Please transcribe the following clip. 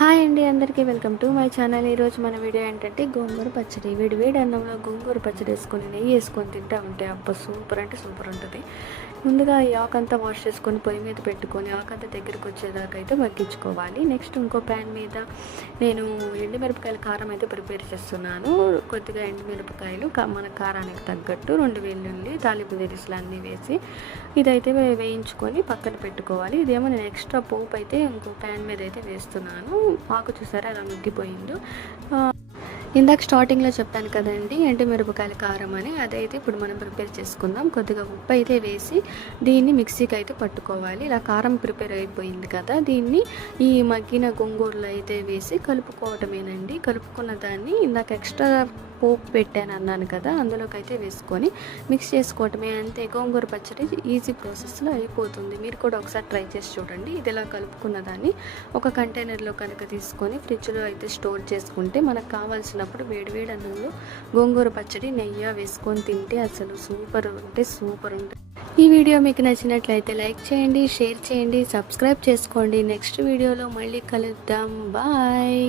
Hi అండి అందరికీ welcome to my channel. ఈరోజు మన వీడియో ఏంటంటే గోంగూర పచ్చడి. వేడి వేడి అన్నంలో గోంగూర పచ్చడి వేసుకొని నెయ్యి వేసుకొని తింటా ఉంటే అబ్బా సూపర్ అంటే సూపర్ ఉంటుంది. ముందుగా ఈ ఆకంతా వాష్ చేసుకొని పొయ్యి మీద పెట్టుకొని ఆకంతా దగ్గరికి వచ్చేదాకా అయితే మగ్గించుకోవాలి. నెక్స్ట్ ఇంకో ప్యాన్ మీద నేను ఎండుమిరపకాయల కారం అయితే ప్రిపేర్ చేస్తున్నాను. కొద్దిగా ఎండుమిరపకాయలు మన కారానికి తగ్గట్టు రెండు వెల్లుల్లి తాలింపు దినుసులు అన్నీ వేసి ఇదైతే వేయించుకొని పక్కన పెట్టుకోవాలి. ఇదేమో నేను ఎక్స్ట్రా పోపు అయితే ఇంకో ప్యాన్ మీద అయితే వేస్తున్నాను. ఆకు చూసారా? అలా ముగ్గిపోయిందో ఇందాక స్టార్టింగ్లో చెప్పాను కదండి ఎండుమిరపకాయల కారం అని. అదైతే ఇప్పుడు మనం ప్రిపేర్ చేసుకుందాం. కొద్దిగా ఉప్పు అయితే వేసి దీన్ని మిక్సీకి అయితే పట్టుకోవాలి. ఇలా కారం ప్రిపేర్ అయిపోయింది కదా దీన్ని ఈ మగ్గిన గొంగూరలో అయితే వేసి కలుపుకోవటమేనండి. కలుపుకున్న దాన్ని ఇందాక ఎక్స్ట్రా పోపు పెట్టాను అన్నాను కదా అందులోకైతే వేసుకొని మిక్స్ చేసుకోవటమే. అంతే గోంగూర పచ్చడి ఈజీ ప్రాసెస్లో అయిపోతుంది. మీరు కూడా ఒకసారి ట్రై చేసి చూడండి. ఇది ఇలా కలుపుకున్న దాన్ని ఒక కంటైనర్లో కనుక తీసుకొని ఫ్రిడ్జ్లో అయితే స్టోర్ చేసుకుంటే మనకు కావాల్సినప్పుడు వేడివేడి అన్నంలో గోంగూర పచ్చడి నెయ్యి వేసుకొని తింటే అసలు సూపర్ ఉంటే సూపర్ ఉంటుంది. ఈ వీడియో మీకు నచ్చినట్లయితే లైక్ చేయండి షేర్ చేయండి సబ్స్క్రైబ్ చేసుకోండి. నెక్స్ట్ వీడియోలో మళ్ళీ కలుద్దాం. బాయ్